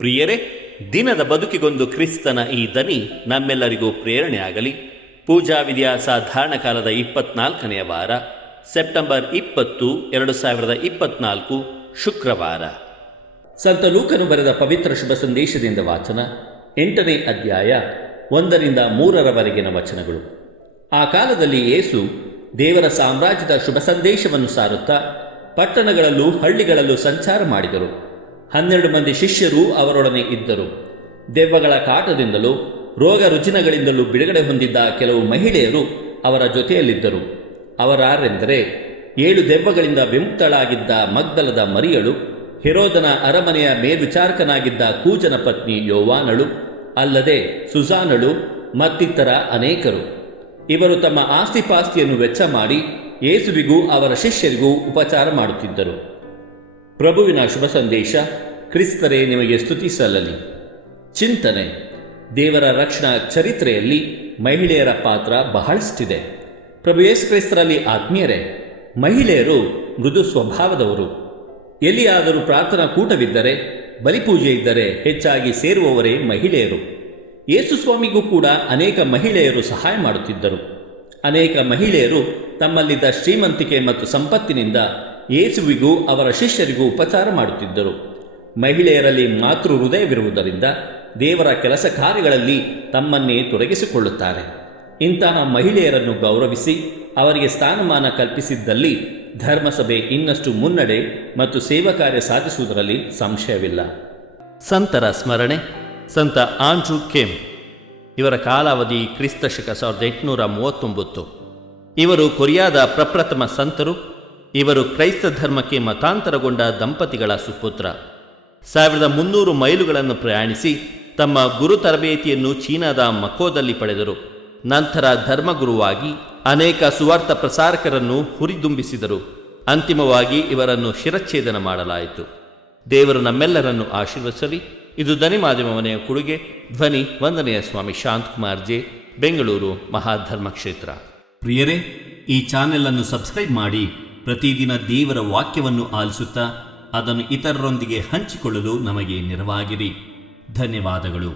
ಪ್ರಿಯರೇ, ದಿನದ ಬದುಕಿಗೊಂದು ಕ್ರಿಸ್ತನ ಈ ದನಿ ನಮ್ಮೆಲ್ಲರಿಗೂ ಪ್ರೇರಣೆಯಾಗಲಿ. ಪೂಜಾ ವಿಧಿಯ ಸಾಧಾರಣ ಕಾಲದ 24ನೆಯ ವಾರ, ಸೆಪ್ಟೆಂಬರ್ 20, 2024, ಶುಕ್ರವಾರ. ಸಂತ ಲೂಕನು ಬರೆದ ಪವಿತ್ರ ಶುಭ ಸಂದೇಶದಿಂದ ವಾಚನ. 8ನೇ ಅಧ್ಯಾಯ, 1-3 ವಚನಗಳು. ಆ ಕಾಲದಲ್ಲಿ ಯೇಸು ದೇವರ ಸಾಮ್ರಾಜ್ಯದ ಶುಭ ಸಂದೇಶವನ್ನು ಸಾರುತ್ತಾ ಪಟ್ಟಣಗಳಲ್ಲೂ ಹಳ್ಳಿಗಳಲ್ಲೂ ಸಂಚಾರ ಮಾಡಿದರು. 12 ಮಂದಿ ಶಿಷ್ಯರು ಅವರೊಡನೆ ಇದ್ದರು. ದೆವ್ವಗಳ ಕಾಟದಿಂದಲೂ ರೋಗ ರುಜಿನಗಳಿಂದಲೂ ಬಿಡುಗಡೆ ಹೊಂದಿದ್ದ ಕೆಲವು ಮಹಿಳೆಯರು ಅವರ ಜೊತೆಯಲ್ಲಿದ್ದರು. ಅವರಾರೆಂದರೆ 7 ದೆವ್ವಗಳಿಂದ ವಿಮುಕ್ತಳಾಗಿದ್ದ ಮಗ್ದಲದ ಮರಿಯಳು, ಹೆರೋದನ ಅರಮನೆಯ ಮೇಲ್ವಿಚಾರಕನಾಗಿದ್ದ ಕೂಜನ ಪತ್ನಿ ಯೋವಾನಳು, ಅಲ್ಲದೆ ಸುಸಾನಳು ಮತ್ತಿತರ ಅನೇಕರು. ಇವರು ತಮ್ಮ ಆಸ್ತಿಪಾಸ್ತಿಯನ್ನು ವೆಚ್ಚ ಮಾಡಿ ಯೇಸುವಿಗೂ ಅವರ ಶಿಷ್ಯರಿಗೂ ಉಪಚಾರ ಮಾಡುತ್ತಿದ್ದರು. ಪ್ರಭುವಿನ ಶುಭ ಸಂದೇಶ. ಕ್ರಿಸ್ತರೇ, ನಿಮಗೆ ಸ್ತುತಿ ಸಲ್ಲಲಿ. ಚಿಂತನೆ. ದೇವರ ರಕ್ಷಣಾ ಚರಿತ್ರೆಯಲ್ಲಿ ಮಹಿಳೆಯರ ಪಾತ್ರ ಬಹಳಷ್ಟಿದೆ. ಪ್ರಭು ಯೇಸು ಕ್ರಿಸ್ತರಲ್ಲಿ ಆತ್ಮೀಯರೇ, ಮಹಿಳೆಯರು ಮೃದು ಸ್ವಭಾವದವರು. ಎಲ್ಲಿಯಾದರೂ ಪ್ರಾರ್ಥನಾ ಕೂಟವಿದ್ದರೆ, ಬಲಿಪೂಜೆ ಇದ್ದರೆ ಹೆಚ್ಚಾಗಿ ಸೇರುವವರೇ ಮಹಿಳೆಯರು. ಯೇಸು ಸ್ವಾಮಿಗೂ ಕೂಡ ಅನೇಕ ಮಹಿಳೆಯರು ಸಹಾಯ ಮಾಡುತ್ತಿದ್ದರು. ಅನೇಕ ಮಹಿಳೆಯರು ತಮ್ಮಲ್ಲಿದ್ದ ಶ್ರೀಮಂತಿಕೆ ಮತ್ತು ಸಂಪತ್ತಿನಿಂದ ಯೇಸುವಿಗೂ ಅವರ ಶಿಷ್ಯರಿಗೂ ಉಪಚಾರ ಮಾಡುತ್ತಿದ್ದರು. ಮಹಿಳೆಯರಲ್ಲಿ ಮಾತೃ ಹೃದಯವಿರುವುದರಿಂದ ದೇವರ ಕೆಲಸ ಕಾರ್ಯಗಳಲ್ಲಿ ತಮ್ಮನ್ನೇ ತೊಡಗಿಸಿಕೊಳ್ಳುತ್ತಾರೆ. ಇಂತಹ ಮಹಿಳೆಯರನ್ನು ಗೌರವಿಸಿ ಅವರಿಗೆ ಸ್ಥಾನಮಾನ ಕಲ್ಪಿಸಿದ್ದಲ್ಲಿ ಧರ್ಮಸಭೆ ಇನ್ನಷ್ಟು ಮುನ್ನಡೆ ಮತ್ತು ಸೇವಾ ಕಾರ್ಯ ಸಾಧಿಸುವುದರಲ್ಲಿ ಸಂಶಯವಿಲ್ಲ. ಸಂತರ ಸ್ಮರಣೆ. ಸಂತ ಆಂಡ್ರೂ ಕೆಮ್. ಇವರ ಕಾಲಾವಧಿ ಕ್ರಿಸ್ತಶಕ 1839. ಇವರು ಕೊರಿಯಾದ ಪ್ರಪ್ರಥಮ ಸಂತರು. ಇವರು ಕ್ರೈಸ್ತ ಧರ್ಮಕ್ಕೆ ಮತಾಂತರಗೊಂಡ ದಂಪತಿಗಳ ಸುಪುತ್ರ. 1300 ಮೈಲುಗಳನ್ನು ಪ್ರಯಾಣಿಸಿ ತಮ್ಮ ಗುರು ತರಬೇತಿಯನ್ನು ಚೀನಾದ ಮಕೋದಲ್ಲಿ ಪಡೆದರು. ನಂತರ ಧರ್ಮಗುರುವಾಗಿ ಅನೇಕ ಸುವಾರ್ಥ ಪ್ರಸಾರಕರನ್ನು ಹುರಿದುಂಬಿಸಿದರು. ಅಂತಿಮವಾಗಿ ಇವರನ್ನು ಶಿರಚ್ಛೇದನ ಮಾಡಲಾಯಿತು. ದೇವರು ನಮ್ಮೆಲ್ಲರನ್ನು ಆಶೀರ್ವದಿಸಲಿ. ಇದು ಧ್ವನಿ ಮಾಧ್ಯಮ ಮನೆಯ ಕೊಡುಗೆ. ಧ್ವನಿ ವಂದನೆಯ ಸ್ವಾಮಿ ಶಾಂತಕುಮಾರ್ ಜೆ, ಬೆಂಗಳೂರು ಮಹಾಧರ್ಮ ಕ್ಷೇತ್ರ. ಪ್ರಿಯರೇ, ಈ ಚಾನೆಲ್ ಅನ್ನು ಸಬ್ಸ್ಕ್ರೈಬ್ ಮಾಡಿ ಪ್ರತಿದಿನ ದೇವರ ವಾಕ್ಯವನ್ನು ಆಲಿಸುತ್ತಾ ಅದನ್ನು ಇತರರೊಂದಿಗೆ ಹಂಚಿಕೊಳ್ಳಲು ನಮಗೆ ನೆರವಾಗಿರಿ. ಧನ್ಯವಾದಗಳು.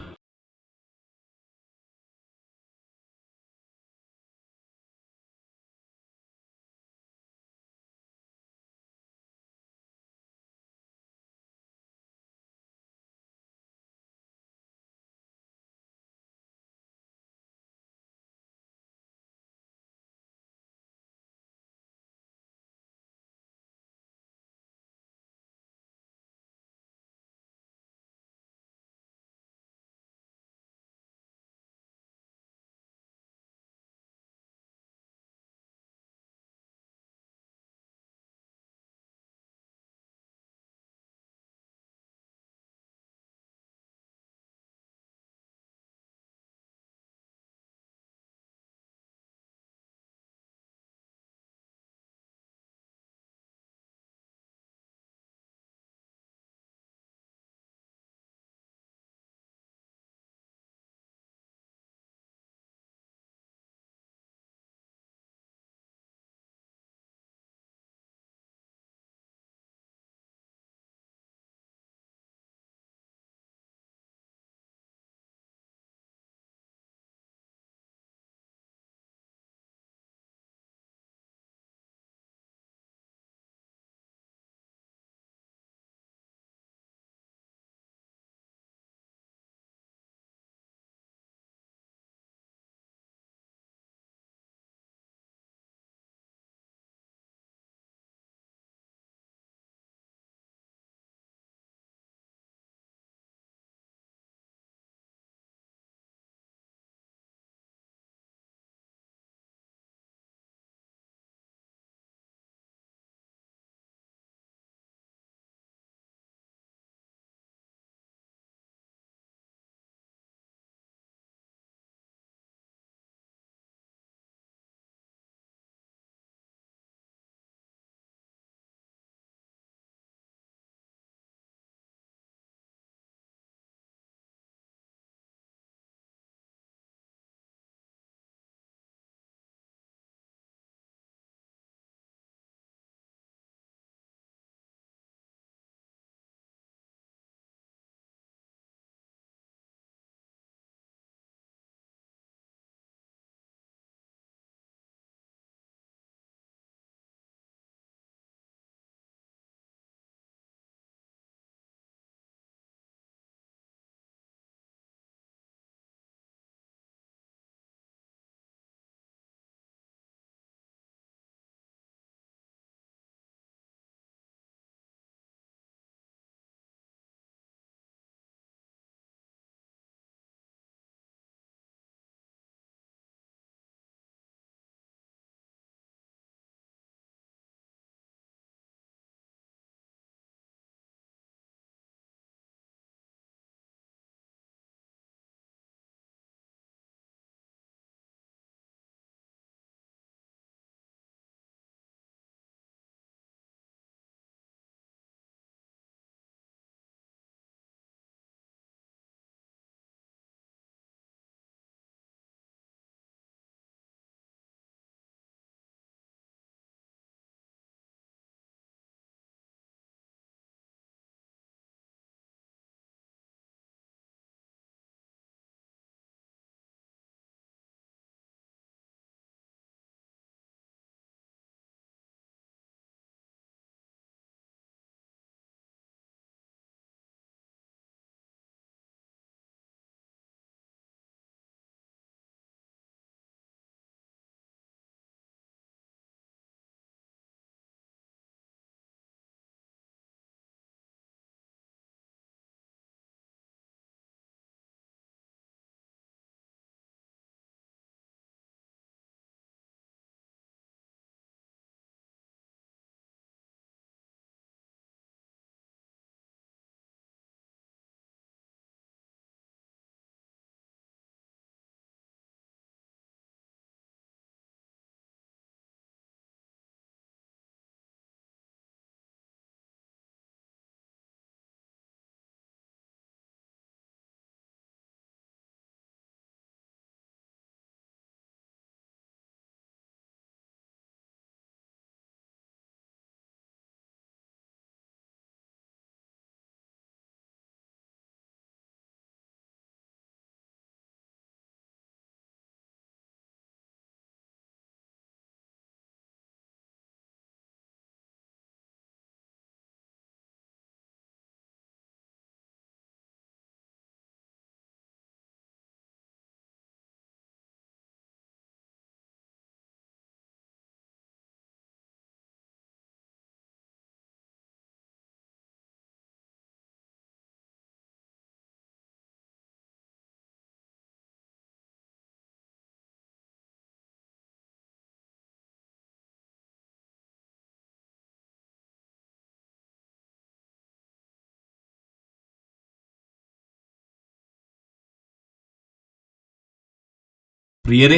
ಪ್ರಿಯರೇ,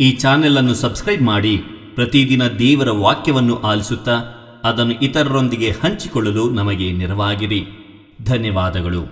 ಈ ಚಾನೆಲ್ ಅನ್ನು ಸಬ್ಸ್ಕ್ರೈಬ್ ಮಾಡಿ ಪ್ರತಿದಿನ ದೇವರ ವಾಕ್ಯವನ್ನು ಆಲಿಸುತ್ತಾ ಅದನ್ನು ಇತರರೊಂದಿಗೆ ಹಂಚಿಕೊಳ್ಳಲು ನಮಗೆ ನೆರವಾಗಿರಿ. ಧನ್ಯವಾದಗಳು.